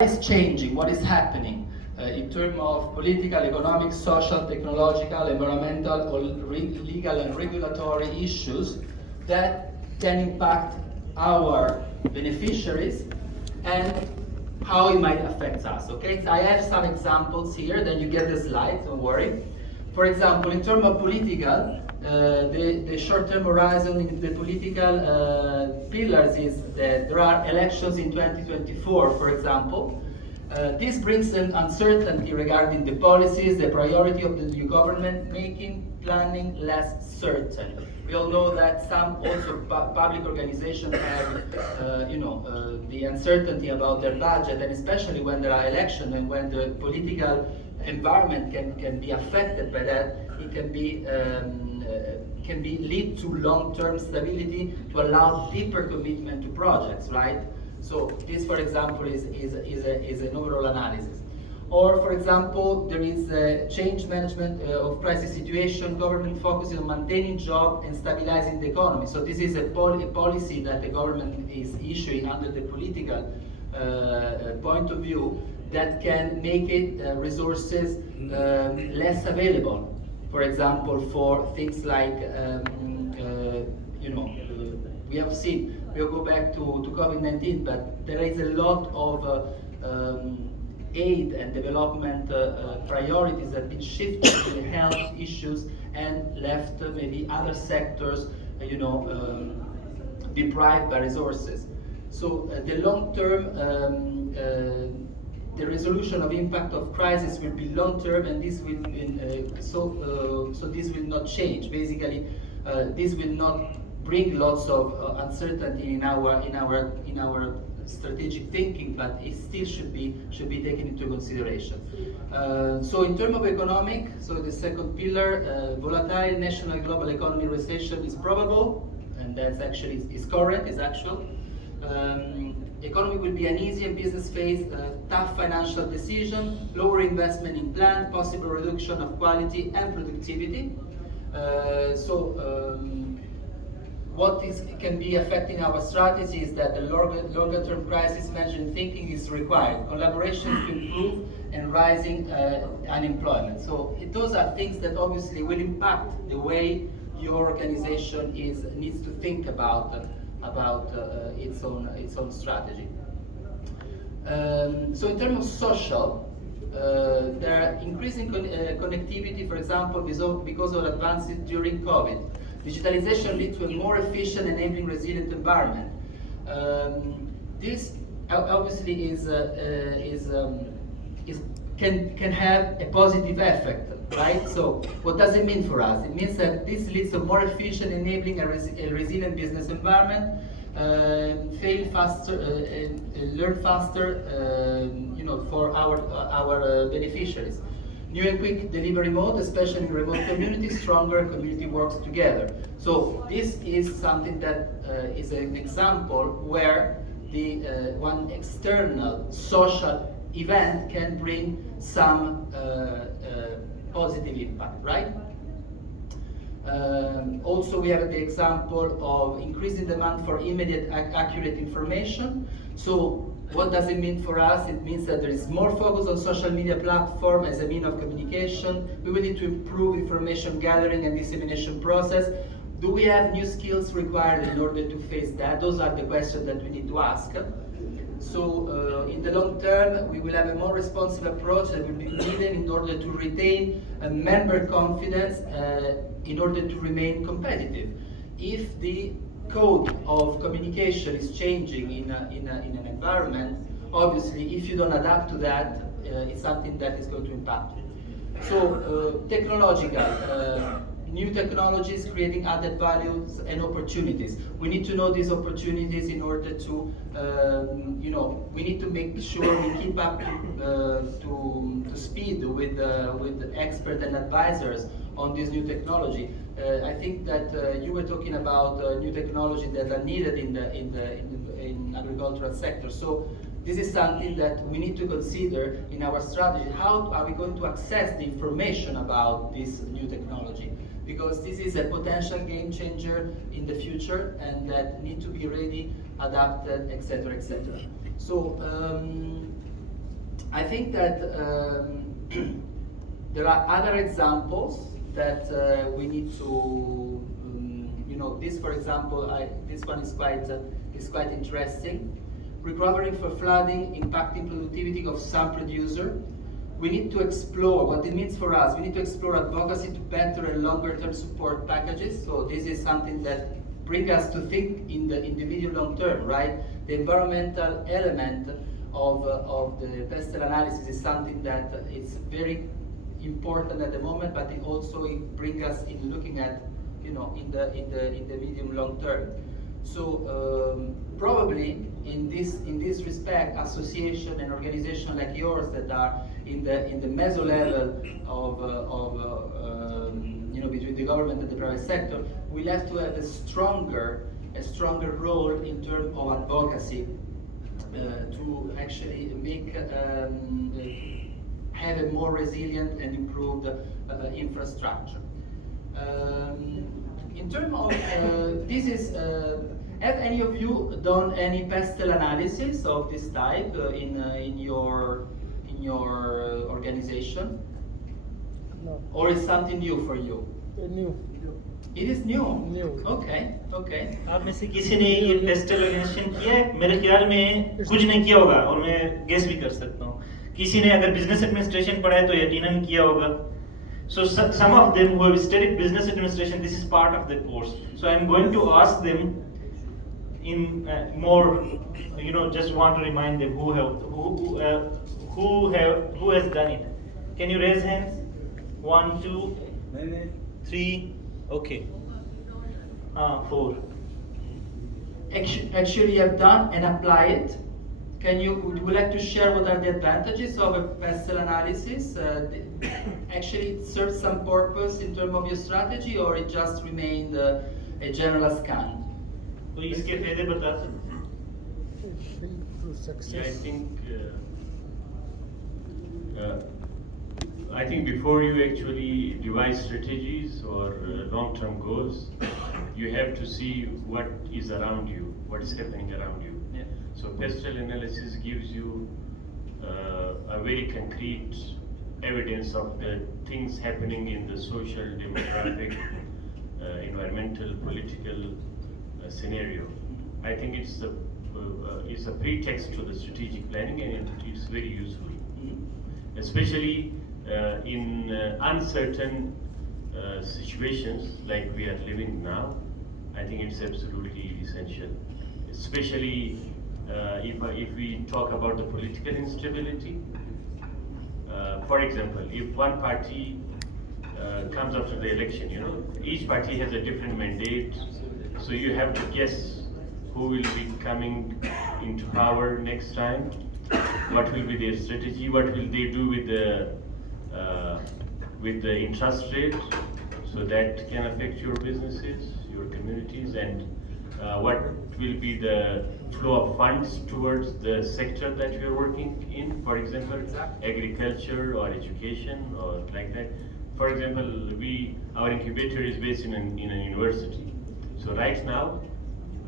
is changing, what is happening in terms of political, economic, social, technological, environmental, or legal and regulatory issues that can impact our beneficiaries and how it might affect us. Okay, so I have some examples here, then you get the slides, don't worry. For example, in terms of political, the short-term horizon in the political pillars is that there are elections in 2024, for example. This brings an uncertainty regarding the policies, the priority of the new government, making planning less certain. We all know that some also public organizations have, the uncertainty about their budget, and especially when there are elections and when the political environment can be affected by that, it can be lead to long-term stability to allow deeper commitment to projects, right? So this, for example, is an overall analysis. Or, for example, there is a change management of crisis situation, government focusing on maintaining jobs and stabilizing the economy. So this is a policy that the government is issuing under the political point of view that can make it resources less available. For example, for things like, we have seen, we'll go back to COVID-19, but there is a lot of aid and development priorities that have been shifted to the health issues and left maybe other sectors, deprived by resources. So the long-term, the resolution of impact of crisis will be long-term, and this will so this will not change. Basically, this will not bring lots of uncertainty in our strategic thinking, but it still should be taken into consideration. So in terms of economic, so the second pillar, volatile national global economy recession is probable, and that's actually is correct, is actual. Economy will be uneasy and business face tough financial decision, lower investment in plant, possible reduction of quality and productivity. What can be affecting our strategy is that the longer-term crisis management thinking is required, collaboration to improve, and rising unemployment. So those are things that obviously will impact the way your organization needs to think about its own strategy. So in terms of social, there are increasing connectivity, for example, because of advances during COVID. Digitalization leads to a more efficient, enabling resilient environment. This obviously can have a positive effect, right? So what does it mean for us? It means that this leads to more efficient, enabling a resilient business environment, fail faster, learn faster, for our beneficiaries. New and quick delivery mode, especially in remote communities, stronger community works together. So this is something that is an example where the one external social event can bring some positive impact, right? Also, we have the example of increasing demand for immediate, accurate information. So what does it mean for us? It means that there is more focus on social media platform as a means of communication. We will need to improve information gathering and dissemination process. Do we have new skills required in order to face that? Those are the questions that we need to ask. So in the long term, we will have a more responsive approach that will be needed in order to retain member confidence in order to remain competitive. If the code of communication is changing in an environment, obviously if you don't adapt to that, it's something that is going to impact you. So technological, new technologies creating added values and opportunities. We need to know these opportunities in order to, we need to make sure we keep up to speed with experts and advisors on this new technology. I think that you were talking about new technology that are needed in agricultural sector. So this is something that we need to consider in our strategy. How are we going to access the information about this new technology? Because this is a potential game changer in the future, and that need to be ready, adapted, etc., etc. So I think that there are other examples that we need to, this, for example, this one is quite interesting. Recovering for flooding, impacting productivity of some producer. We need to explore what it means for us. We need to explore advocacy to better and longer-term support packages. So this is something that brings us to think in the medium long term, right? The environmental element of the pestle analysis is something that is very important at the moment, but it also brings us in looking at, in the medium long term. So probably in this respect, association and organization like yours that are in the meso level of between the government and the private sector, will have to have a stronger role in terms of advocacy to actually make have a more resilient and improved infrastructure. In terms of have any of you done any pestle analysis of this type in your organization? No. Or is something new for you? New. It is new. New. Okay. आप में से किसी ने ये pastel organisation किया है? मेरे ख्याल में कुछ नहीं किया होगा और मैं गेस भी कर सकता हूँ. किसी ने अगर बिजनेस एडमिनिस्ट्रेशन पढ़ा है तो यकीनन किया होगा. So some of them who have studied business administration, this is part of the course. So I'm going to ask them in more, just want to remind them who has done it. Can you raise hands? 1, 2, 3. Okay. 4. Actually, you have done and applied it. Would you like to share what are the advantages of a pestle analysis? Actually, it serves some purpose in terms of your strategy, or it just remained a general scan? तो इसके फायदे बता सकते Success. I think before you actually devise strategies or long-term goals, you have to see what is around you, what is happening around you. Yeah. So pestle analysis gives you a very concrete evidence of the things happening in the social, demographic, environmental, political scenario. I think it's a pretext to the strategic planning, and it's very useful, especially in uncertain situations like we are living now. I think it's absolutely essential, especially if we talk about the political instability. For example, if one party comes after the election, each party has a different mandate, so you have to guess who will be coming into power next time, what will be their strategy, what will they do with the interest rate, so that can affect your businesses, your communities, and what will be the flow of funds towards the sector that we are working in, for example, agriculture or education or like that. For example, our incubator is based in a university. So right now,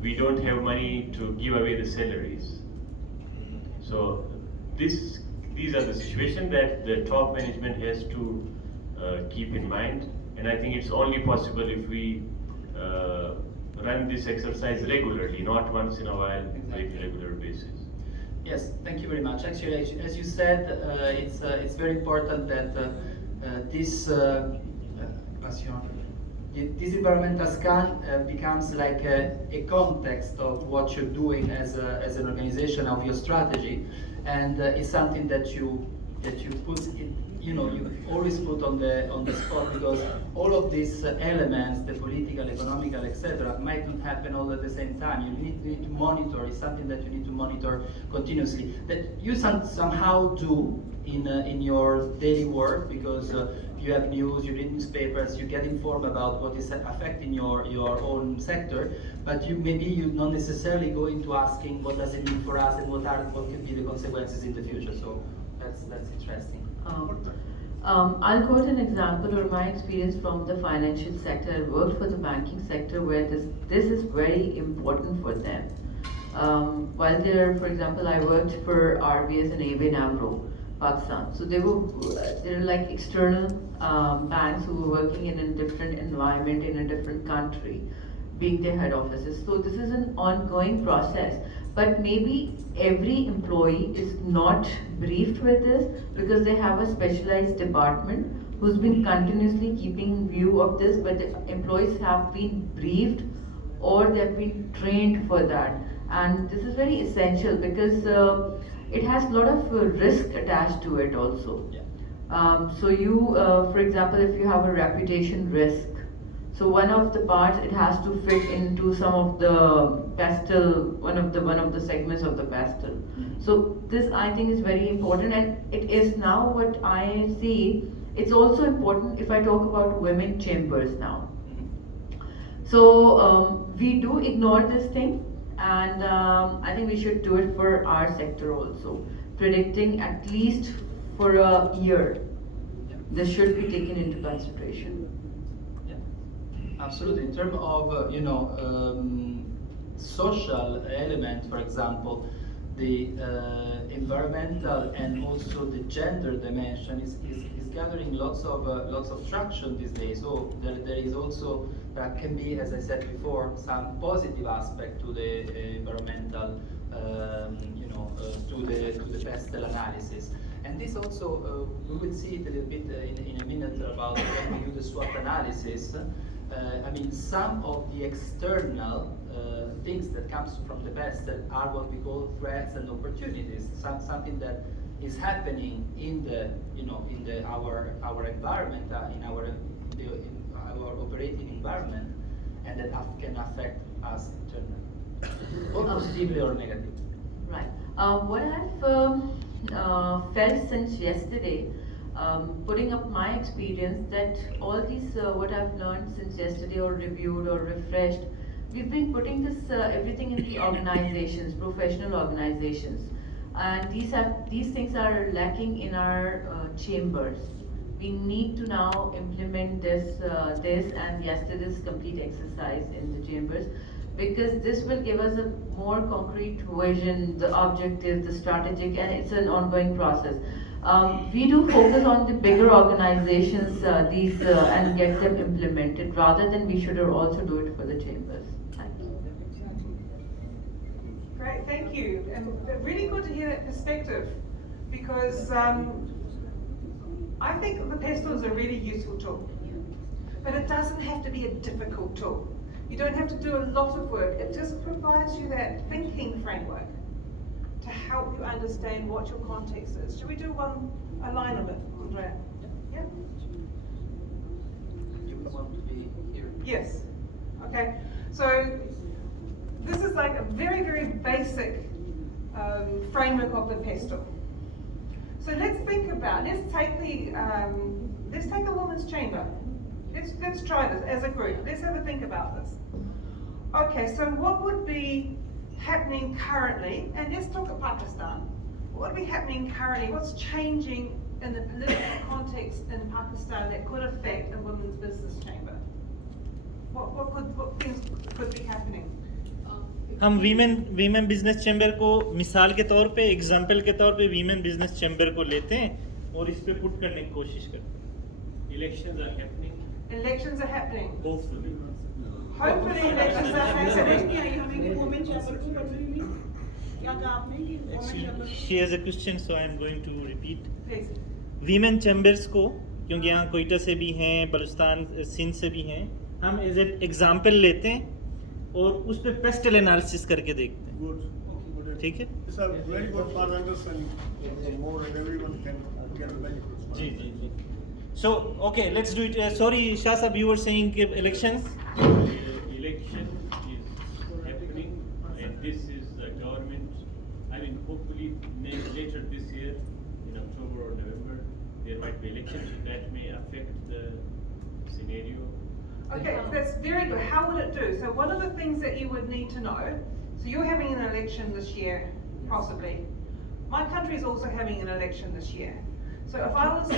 we don't have money to give away the salaries. So these are the situations that the top management has to keep in mind. And I think it's only possible if we run this exercise regularly, not once in a while, with regular basis. Yes, thank you very much. Actually, as you said, it's very important that this environmental scan becomes like a context of what you're doing as an organization, of your strategy, and it's something that you put in, you always put on the spot, because all of these elements, the political, economical, etc., might not happen all at the same time. You need to monitor. It's something that you need to monitor continuously. That you somehow do in your daily work, because you have news, you read newspapers, you get informed about what is affecting your own sector, but maybe you not necessarily go into asking what does it mean for us and what could be the consequences in the future. So that's interesting. I'll quote an example or my experience from the financial sector. I worked for the banking sector, where this is very important for them. While there, for example, I worked for RBS and ABN AMRO, Pakistan. So they were like external banks who were working in a different environment in a different country, being their head offices. So this is an ongoing process. But maybe every employee is not briefed with this because they have a specialized department who's been continuously keeping view of this, but the employees have been briefed or they've been trained for that. And this is very essential because it has a lot of risk attached to it also. Yeah. So you, for example, if you have a reputation risk, so one of the parts it has to fit into some of the pastel, one of the segments of the pastel. So this I think is very important, and it is now what I see. It's also important if I talk about women chambers now. So we do ignore this thing, and I think we should do it for our sector also. Predicting at least for a year, this should be taken into consideration. Yeah, absolutely. In terms of social element, for example, the environmental and also the gender dimension is gathering lots of traction these days. So there is also, that can be, as I said before, some positive aspect to the environmental, to the pestle analysis. And this also, we will see it a little bit in a minute about when we do the SWOT analysis. I mean, some of the external things that comes from the pestle are what we call threats and opportunities. Something that is happening in our environment, in our operating environment, and that can affect us internally, both positively or negatively. Right. What I've felt since yesterday, putting up my experience, that all these what I've learned since yesterday or reviewed or refreshed, we've been putting this everything in the organizations, professional organizations, and these things are lacking in our chambers. We need to now implement this and yesterday's complete exercise in the chambers, because this will give us a more concrete vision, the objective, the strategic, and it's an ongoing process. We do focus on the bigger organizations, and get them implemented, rather than we should also do it for the chambers. Thank you. Great, thank you. And really good to hear that perspective, because I think the pestle is a really useful tool, but it doesn't have to be a difficult tool. You don't have to do a lot of work. It just provides you that thinking framework to help you understand what your context is. Should we do a line of it, Andrea? Yeah? You want to be here? Yes. Okay. So this is like a very, very basic framework of the pestle. So let's think about, let's take the women's chamber. Let's try this as a group. Let's have a think about this. Okay, so what would be happening currently, and let's talk about Pakistan. What would be happening currently? What's changing in the political context in Pakistan that could affect a women's business chamber? What things could be happening? हम women business chamber को मिसाल के तौर पे, example के तौर पे women business chamber को लेते हैं और इस पे पुट करने की कोशिश करते हैं. Elections are happening. Elections are happening. Hopefully. Hopefully elections are happening. She has a question, so I am going to repeat. Please. Women chambers को, क्योंकि यहाँ कोयटा से भी हैं, बलूचिस्तान सिंध से भी हैं, हम एज ए एग्जाम्पल लेते हैं और उस पे पेस्टल एनालिसिस करके देखते हैं. ठीक है? It's a very good for understanding more, and everyone can get benefits. Ji ji ji. So okay, let's do it. Sorry, Shah Sahab, you were saying elections. Election is happening, and this is the government. I mean, hopefully later this year, in October or November, there might be elections that may affect the scenario. Okay, that's very good. How would it do? So one of the things that you would need to know, so you're having an election this year, possibly. My country is also having an election this year. So if I was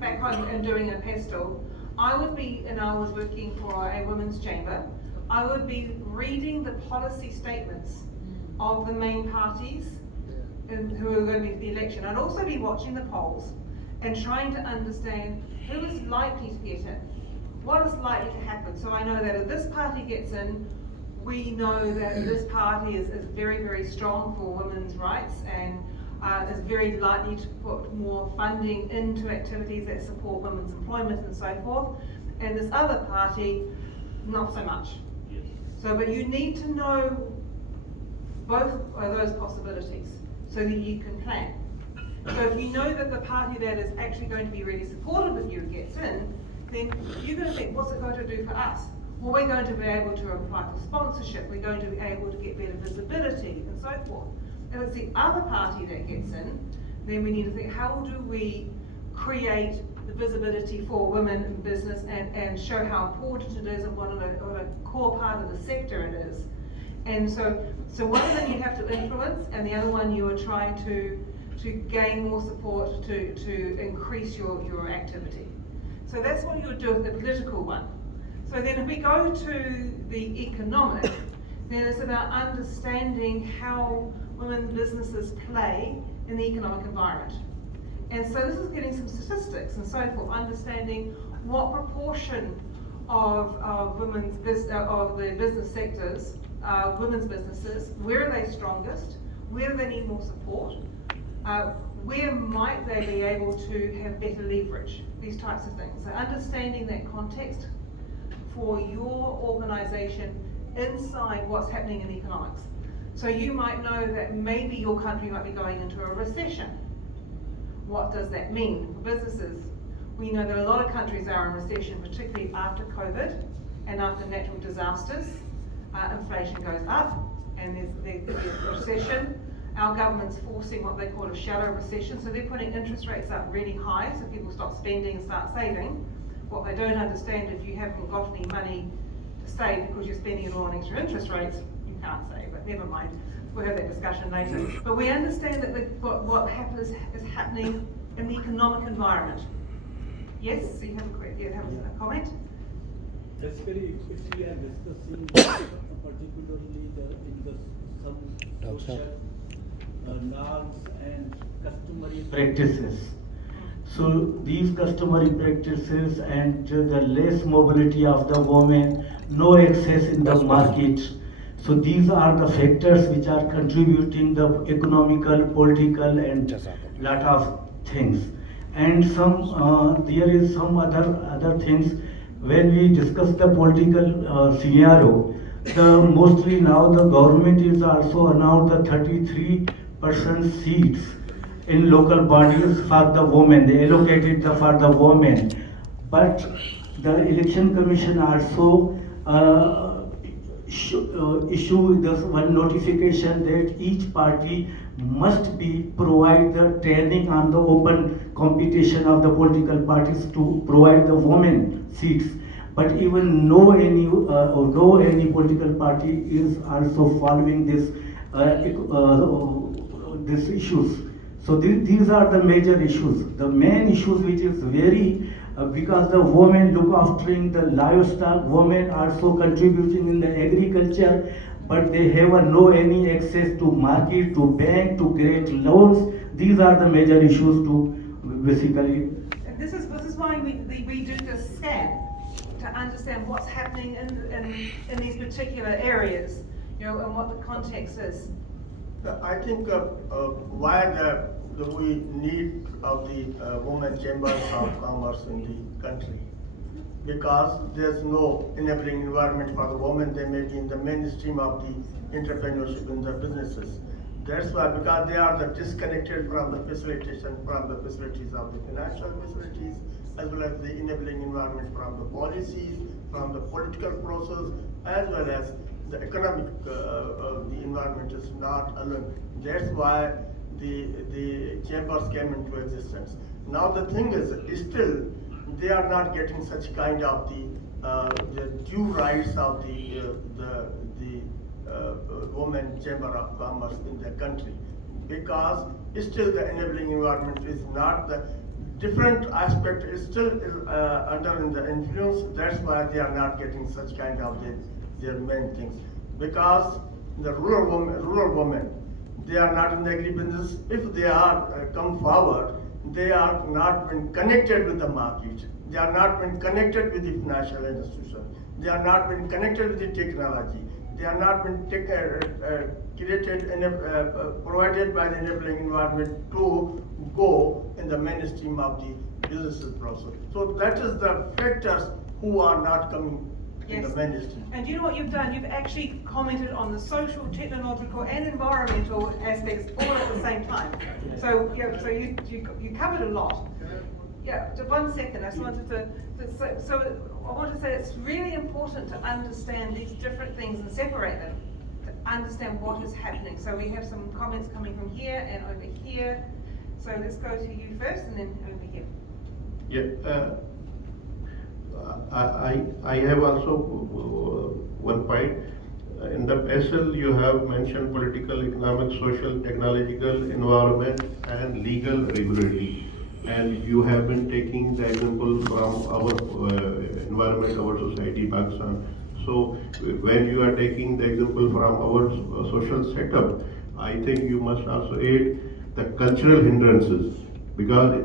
back home and doing a pestle, I was working for a women's chamber, I would be reading the policy statements of the main parties who are going to be for the election. I'd also be watching the polls and trying to understand who is likely to get in, what is likely to happen. So I know that if this party gets in, we know that this party is very, very strong for women's rights and is very likely to put more funding into activities that support women's employment and so forth. And this other party, not so much. Yes. So, but you need to know both of those possibilities so that you can plan. So if you know that the party that is actually going to be really supportive of you gets in, then you're going to think, what's it going to do for us? Well, we're going to be able to apply for sponsorship, we're going to be able to get better visibility and so forth. If it's the other party that gets in, then we need to think, how do we create the visibility for women in business and show how important it is and what a core part of the sector it is. And so one of them you have to influence, and the other one you are trying to gain more support to increase your activity. So that's what you would do with the political one. So then if we go to the economic, then it's about understanding how women's businesses play in the economic environment. And so this is getting some statistics and so forth, understanding what proportion of the business sectors, women's businesses, where are they strongest, where do they need more support, where might they be able to have better leverage, these types of things. So understanding that context for your organisation inside what's happening in economics. So you might know that maybe your country might be going into a recession. What does that mean for businesses? We know that a lot of countries are in recession, particularly after COVID and after natural disasters. Inflation goes up and there's a recession. Our government's forcing what they call a shallow recession, so they're putting interest rates up really high so people stop spending and start saving. What they don't understand, if you haven't got any money to save because you're spending it all on extra interest rates, you can't save, but never mind. We'll have that discussion later. But we understand that what happens is happening in the economic environment. Yes, so you have a comment? Basically, if we are discussing particularly some social norms and customary practices. So these customary practices and the less mobility of the women, no access in the market. So these are the factors which are contributing the economical, political, and lot of things. And there is some other things. When we discuss the political scenario, mostly now the government is also announced the 33% seats in local bodies for the women. They allocated for the women, but the election commission also issue this one notification that each party must provide the training on the open competition of the political parties to provide the women seats. But even no any political party is also following this issues. So these are the major issues. The main issues which is very because the women look after the livestock, women also contributing in the agriculture, but they have no any access to market, to bank, to create loans. These are the major issues to basically. And this is why we do this scan to understand what's happening in these particular areas, and what the context is. I think why we need of the women chambers of commerce in the country, because there's no enabling environment for the women. They may be in the mainstream of the entrepreneurship in the businesses. That's why, because they are disconnected from the facilitation, from the facilities of the financial facilities, as well as the enabling environment from the policies, from the political process, as well as the economic the environment is not alone. That's why the chambers came into existence. Now the thing is, still they are not getting such kind of the due rights of the women chamber of commerce in the country, because still the enabling environment is not the different aspect is still under in the influence. That's why they are not getting such kind of their main things, because the rural women they are not in the agribusiness. If they are come forward, they are not been connected with the market. They are not been connected with the financial institution. They are not been connected with the technology. They are not been created and provided by the enabling environment to go in the mainstream of the businesses process. So that is the factors who are not coming in the mainstream. And you know what you've done? You've actually commented on the social, technological, and environmental aspects all at the same time. So yeah, so you covered a lot. Yeah, just 1 second. I just wanted to so I want to say it's really important to understand these different things and separate them, to understand what is happening. So we have some comments coming from here and over here. So let's go to you first and then over here. Yeah, I have also one point. In the PESL, you have mentioned political, economic, social, technological, environment, and legal regularity. And you have been taking the example from our environment, our society, Pakistan. So when you are taking the example from our social setup, I think you must also aid the cultural hindrances, because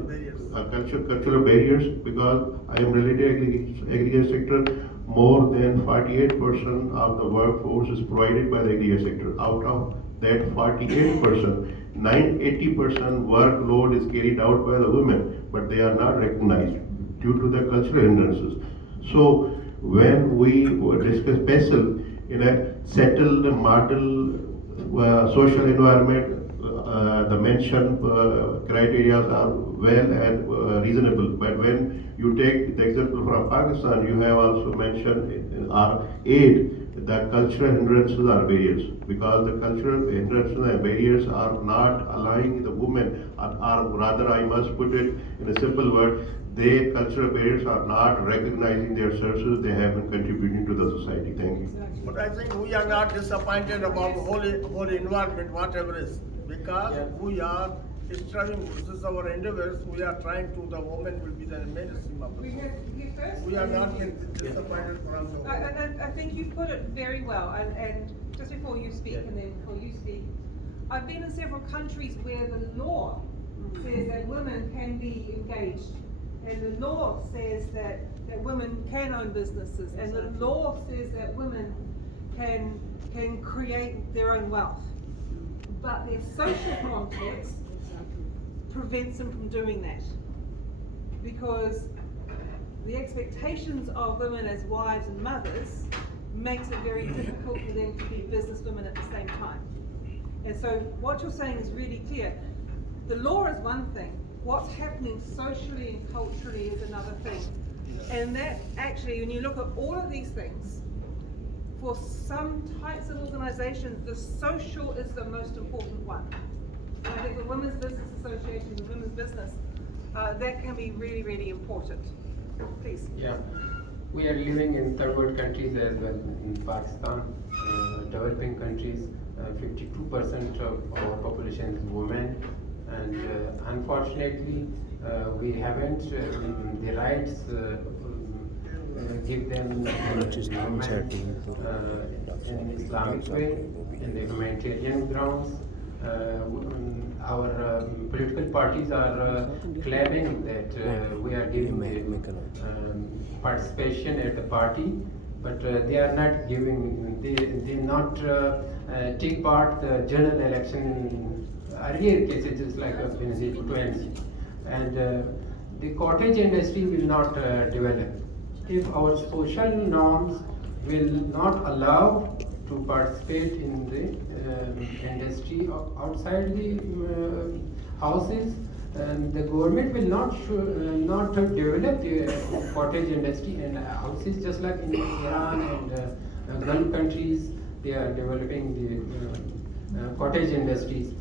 cultural barriers, because I am related agriculture sector. More than 48% of the workforce is provided by the agriculture sector. Out of that 48%, 80% workload is carried out by the women, but they are not recognized due to the cultural hindrances. So when we discuss PESL in a settled model social environment, the mentioned criteria are well and reasonable. But when you take the example from Pakistan, you have also mentioned in our aid the cultural hindrances are barriers, because the cultural hindrances and barriers are not allowing the women, or rather I must put it in a simple word, their cultural barriers are not recognizing their services they have been contributing to the society. Thank you. But I think we are not disappointed about the whole environment, whatever is, because we are striving. This is our endeavors. We are trying to. The women will be the mainstream of the We have you first. We are not disappointed from the. I think you put it very well, and just before you speak and then before you speak, I've been in several countries where the law says that women can be engaged, and the law says that women can own businesses, and the law says that women can create their own wealth, but their social context prevents them from doing that, because the expectations of women as wives and mothers makes it very difficult for them to be businesswomen at the same time. And so what you're saying is really clear. The law is one thing, what's happening socially and culturally is another thing. And that actually, when you look at all of these things, for some types of organizations, the social is the most important one. And I think the Women's Business Association, the women's business, that can be really, really important. Please. Yeah, we are living in third world countries as well. In Pakistan, developing countries, 52% of our population is women, and unfortunately, we haven't the rights give them in Islamic way, in the humanitarian grounds. Our political parties are claiming that we are giving participation at the party, but they are not giving. They not take part the general election in earlier cases, just like in 20, and the cottage industry will not develop if our social norms will not allow to participate in the industry outside the houses. The government will not develop the cottage industry and houses, just like in Iran and Gulf countries. They are developing the cottage industries.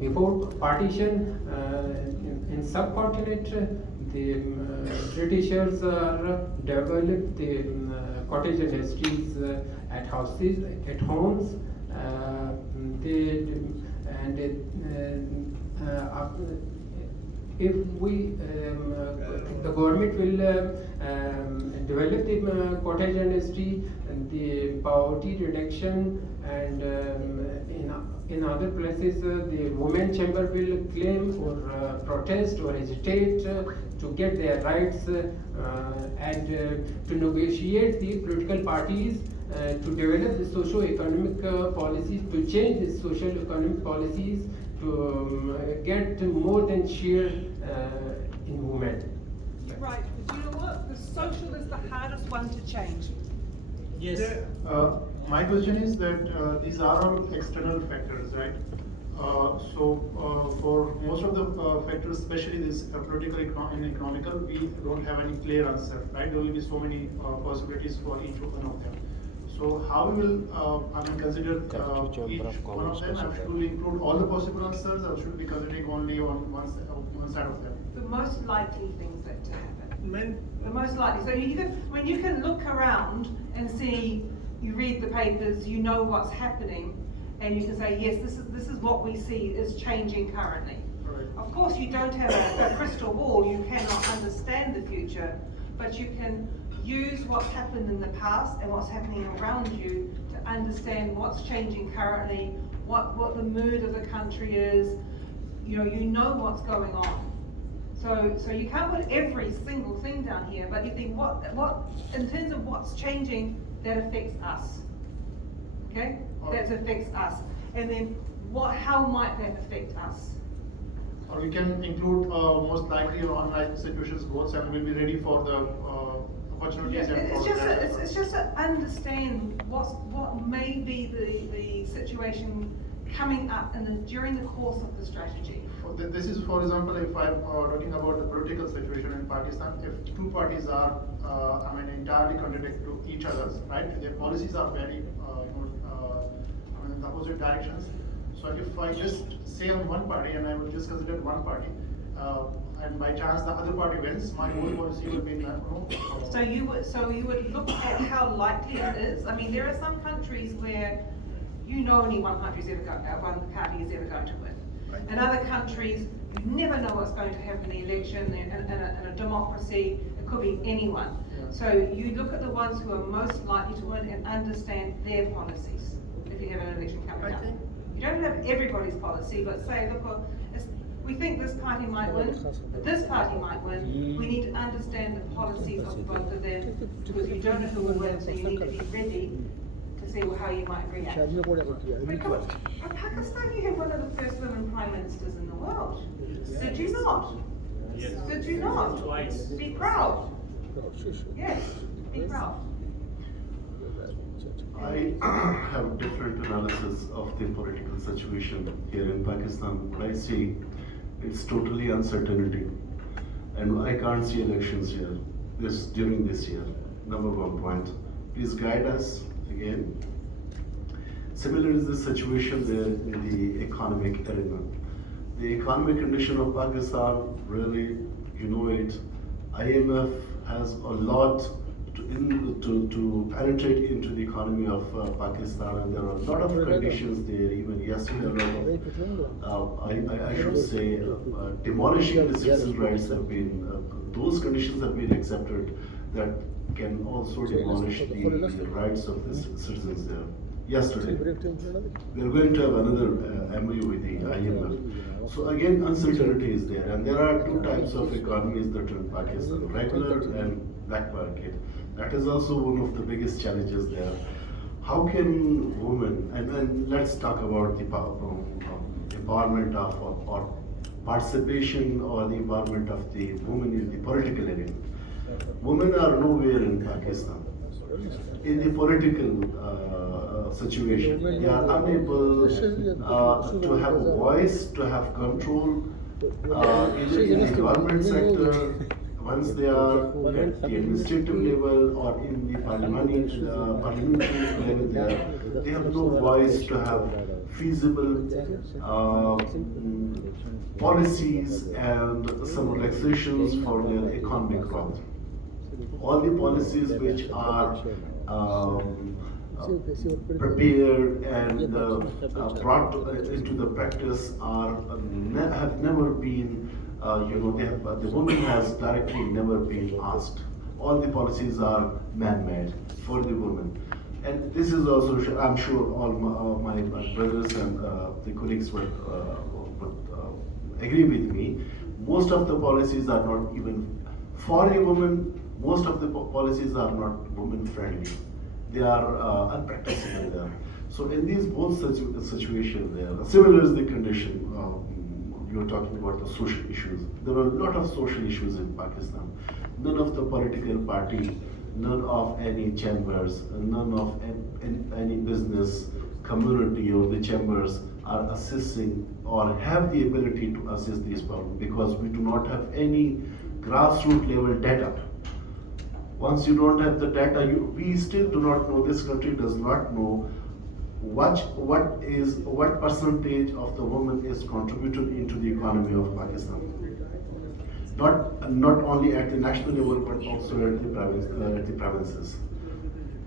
Before partition, in subcontinent, the Britishers developed the cottage industries at houses, at homes. If the government will develop the cottage industry, and the poverty reduction, and in other places the women chamber will claim or protest or hesitate to get their rights and to negotiate the political parties to develop the socio-economic policies, to change the socio-economic policies, to get more than share in women. Right, but you know what? The social is the hardest one to change. Yes. My question is that these are all external factors, right? For most of the factors, especially this political and economical, we don't have any clear answer, right? There will be so many possibilities for each one of them. So how we will consider each one of them? Should we include all the possible answers, or should we be considering only on one side of them? The most likely things that to happen. The most likely. So when you can look around and see, you read the papers, you know what's happening, and you can say, yes, this is what we see is changing currently. Right. Of course, you don't have a crystal ball, you cannot understand the future, but you can use what's happened in the past and what's happening around you to understand what's changing currently, what the mood of the country is. You know what's going on. So you can't put every single thing down here, but you think what in terms of what's changing that affects us. Okay? That affects us. And then how might that affect us? Or we can include most likely or unlikely situations both, and we'll be ready for the opportunities. Yeah, and it's for just that. it's just to understand what may be the situation coming up during the course of the strategy. This is, for example, if I'm talking about the political situation in Pakistan, if two parties are, entirely contradictory to each other, right? Their policies are very, in the opposite directions. So if I just say on one party and I will just consider one party, and by chance the other party wins, my whole policy will be So you would look at how likely it is. I mean, there are some countries where only one party is ever going to win. Right. In other countries, you never know what's going to happen in the election. In a democracy, it could be anyone. Yeah. So you look at the ones who are most likely to win and understand their policies if you have an election coming up. You don't have everybody's policy, but say, look, we think this party might win, but this party might win. We need to understand the policies of both of them, because you don't know who will win, so you need to be ready to see how you might react. But Pakistan, you have one of the first women prime ministers in the world. Did you not? Yes. Did you not? Twice. Be proud. Yes, be proud. I have different analysis of the political situation here in Pakistan. What I see, it's totally uncertainty, and I can't see elections here during this year. Number one point. Please guide us again. Similar is the situation there in the economic arena. The economic condition of Pakistan, really, it. IMF has a lot to penetrate into the economy of Pakistan, and there are a lot of conditions there. Even yesterday, a lot of, I should say, demolishing the citizen rights have been, those conditions have been accepted that can also demolish the rights of the citizens there. Yesterday, we are going to have another MOU with the IMF. So again, uncertainty is there, and there are two types of economies that are in Pakistan: regular and black market. That is also one of the biggest challenges there. How can women, and let's talk about the empowerment of or participation or the empowerment of the women in the political arena. Women are nowhere in Pakistan. In the political situation, they are unable to have a voice, to have control in the government sector. Once they are at the administrative level or in the parliamentary level, they have no voice to have feasible policies and some relaxations for their economic growth. All the policies which are prepared and brought into the practice have never been, the woman has directly never been asked. All the policies are man-made for the woman. And this is also, I'm sure all my brothers and the colleagues would agree with me. Most of the policies are not even, for a woman, most of the policies are not women friendly. They are unpracticable there. So in these both situations there, similar is the condition, you were talking about the social issues. There are a lot of social issues in Pakistan. None of the political party, none of any chambers, none of any business community or the chambers are assessing or have the ability to assess these problems because we do not have any grassroots level data. Once you don't have the data, we still do not know, this country does not know what percentage of the woman is contributed into the economy of Pakistan. Not only at the national level, but also at the provinces.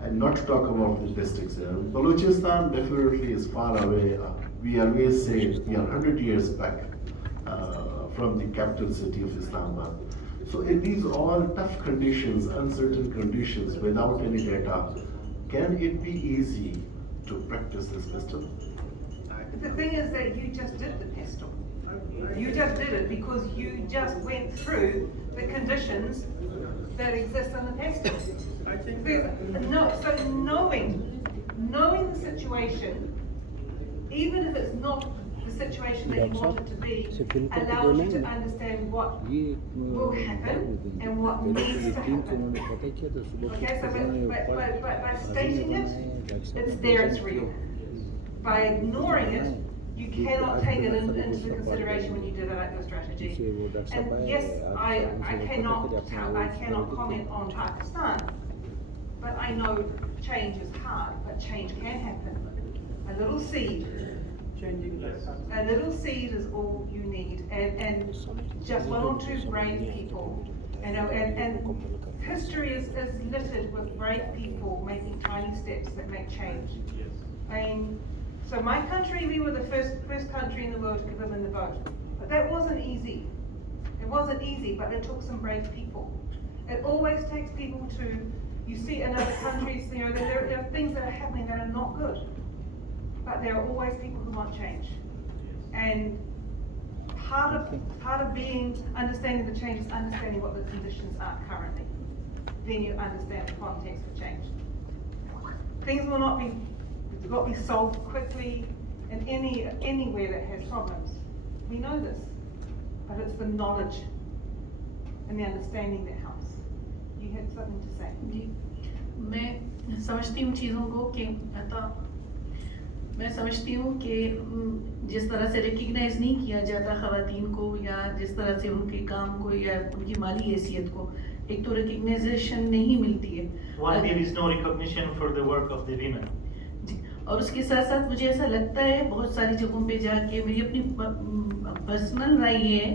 And not to talk about the districts here. Balochistan definitely is far away. We always say we are 100 years back from the capital city of Islamabad. So in these all tough conditions, uncertain conditions, without any data, can it be easy to practice this system? The thing is that you just did the pistol. You just did it because you just went through the conditions that exist in the pistol. So knowing the situation, even if it's not the situation that you want it to be, allows you to understand what will happen and what needs to happen. Okay, so but by stating it, it's there, it's real. By ignoring it, you cannot take it into consideration when you develop your strategy. And yes, I cannot comment on Pakistan, but I know change is hard, but change can happen. A little seed. A little seed is all you need, and just one or two brave people. And history is littered with brave people making tiny steps that make change. I mean, so my country, we were the first country in the world to give women the vote. But that wasn't easy. It wasn't easy, but it took some brave people. It always takes people to, you see in other countries, you know, there are things that are happening that are not good. But there are always people who want change. And part of understanding the change is understanding what the conditions are currently. Then you understand the context for change. Things will not be solved quickly in anywhere that has problems. We know this, but it's the knowledge and the understanding that helps. You had something to say? जी, मैं समझती हूँ चीज़ों को कि मैं समझती हूँ कि जिस तरह से रिकग्नाइज नहीं किया जाता ख़वातीन को या जिस तरह से उनके काम को या उनकी माली हैसियत को, एक तो रिकग्नाइजेशन नहीं मिलती है। Why there is no recognition for the work of the women? और उसके साथ साथ मुझे ऐसा लगता है बहुत सारी जगहों पे जाके, मेरी अपनी पर्सनल राय ये है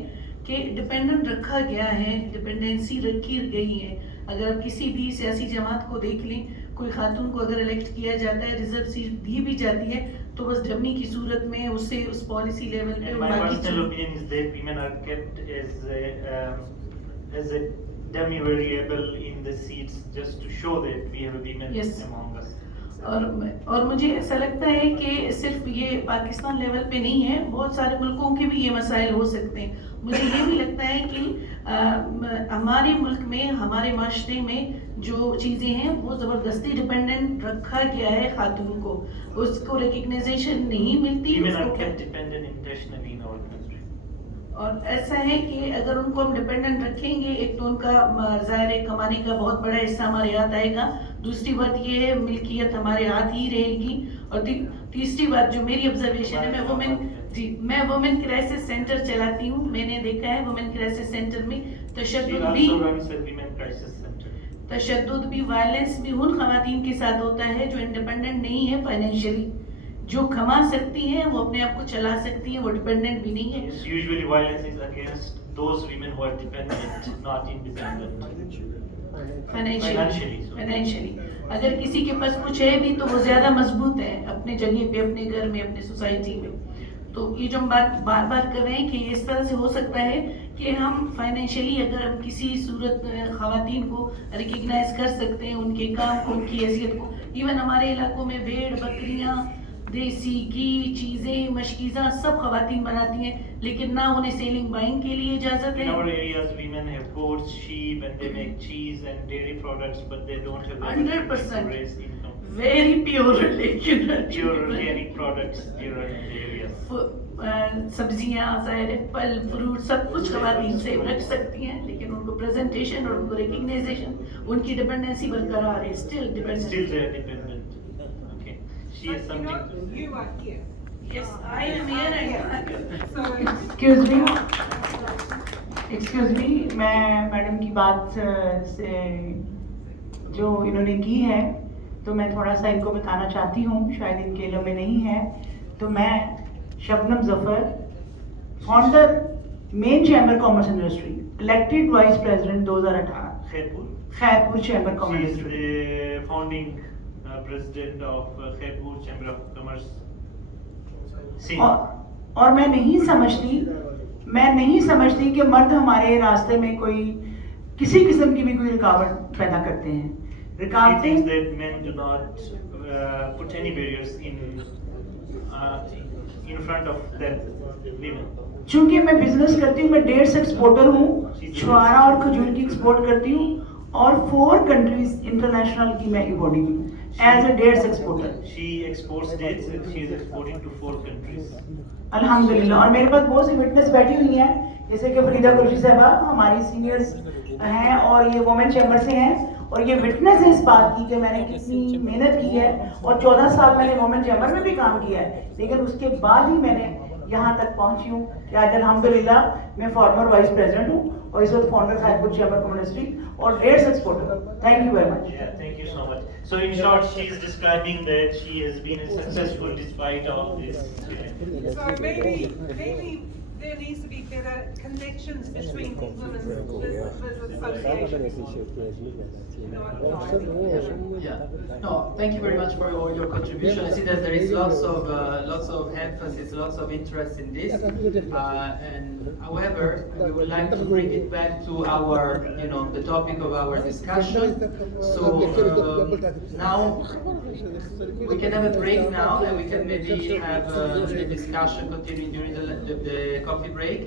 कि डिपेंडेंट रखा गया है, डिपेंडेंसी रखी गई है। अगर आप किसी भी सियासी जमात को देख लें, कोई खातून को अगर इलेक्ट किया जाता है, रिजर्व सीट दी भी जाती है, तो बस डमी की सूरत में उससे उस पॉलिसी लेवल पे My personal opinion is that women are kept as a dummy variable in the seats just to show that we have a women among us. और मुझे ऐसा लगता है कि सिर्फ ये पाकिस्तान लेवल पे नहीं है, बहुत सारे मुल्कों के भी ये मसाइल हो सकते हैं। मुझे ये भी लगता है कि हमारे मुल्क में, हमारे माशरे में जो चीज़ें हैं वो ज़बरदस्ती डिपेंडेंट रखा गया है खातून को, उसको रिकग्नाइजेशन नहीं मिलती। Women are kept dependent intentionally in our country. और ऐसा है कि अगर उनको हम डिपेंडेंट रखेंगे, एक तो उनका ज़ाहिर कमाने का बहुत बड़ा हिस्सा हमारे हाथ आएगा, दूसरी बात ये है मिल्कियत हमारे हाथ ही रहेगी, और तीसरी बात जो मेरी ऑब्जर्वेशन है, मैं वुमेन क्राइसिस सेंटर चलाती हूँ। मैंने देखा है वुमेन क्राइसिस सेंटर में तशद्दुद भी वायलेंस भी उन खवातीन के साथ होता है जो इंडिपेंडेंट नहीं है फाइनेंशियली, जो कमा सकती हैं, वो अपने आप को चला सकती हैं, वो डिपेंडेंट भी नहीं है। Usually violence is against those women who are dependent, not independent. Financially अगर किसी के पास कुछ है भी तो वो ज्यादा मजबूत है अपने जगह पे, अपने घर में, अपने सोसाइटी में। तो ये जो हम बात बार बार कर रहे हैं कि इस तरह से हो सकता है कि हम फाइनेंशियली अगर हम किसी सूरत खवातीन को रिकग्नाइज कर सकते हैं, उनके काम को, उनकी हैसियत को इवन हमारे इलाकों में भेड़ बकरियां देसी घी चीजें मशकीज़ा सब खवातीन बनाती हैं, लेकिन ना उन्हें सेलिंग बाइंग के लिए इजाजत In है। our areas, women have goats, sheep, and they make cheese and dairy products, but they don't have the 100% opportunity to raise income. Very pure, लेकिन Pure organic products here in the areas. सब्जियां ज़ाहिर है, फल fruit सब कुछ खवातीन से रख सकती हैं, लेकिन उनको प्रेजेंटेशन और उनको रिकग्नाइजेशन, उनकी डिपेंडेंसी बरकरार है, still Still dependent. they are dependent. Okay. She is But you know, something. you are here. Yes, I am here and So, excuse me, मैं मैडम की बात से जो इन्होंने की है तो मैं थोड़ा सा इनको बताना चाहती हूँ, शायद इनके इल्म में नहीं है। तो मैं Shabnam Zafar, founder main chamber commerce industry, elected vice president 2018 Khairpur chamber commerce She is industry. the founding president of Khairpur Chamber of Commerce. और मैं नहीं समझती कि मर्द हमारे रास्ते में कोई किसी किस्म की भी कोई रुकावट पैदा करते हैं। She thinks that men do not put any barriers in front of them women. चूंकि मैं बिजनेस करती हूँ, मैं डेट्स एक्सपोर्टर हूँ, छुआरा और खजूर की एक्सपोर्ट करती हूँ और 4 कंट्रीज इंटरनेशनल की मैं इम्पोर्टिंग हूँ as a dates exporter. She exports dates and she is exporting to 4 countries. अल्हम्दुलिल्लाह। और मेरे पास बहुत सी विटनेस बैठी हुई हैं, जैसे कि फरीदा कुरैशी साहबा हमारी सीनियर्स हैं और ये वुमेन चैम्बर से हैं, और ये विटनेस है इस बात की कि मैंने कितनी मेहनत की है और 14 साल मैंने वुमेन चैम्बर में भी काम किया है, लेकिन उसके बाद ही मैंने यहाँ तक पहुँची हूँ कि आज अल्हम्दुलिल्लाह मैं फॉर्मर वाइस प्रेसिडेंट हूँ और इस वक्त फाउंडर खैरपुर चैम्बर कम्युनिटी और dates exporter. Thank you very much. Yeah, thank you so much. So in short, she is describing that she has been successful despite all this. so maybe there needs to be better connections between women's business associations. Yeah. No, thank you very much for all your contribution. I see that there is lots of emphasis, lots of interest in this. And however, we would like to bring it back to our, the topic of our discussion. So now we can have a break now, and we can maybe have the discussion continue during the coffee break.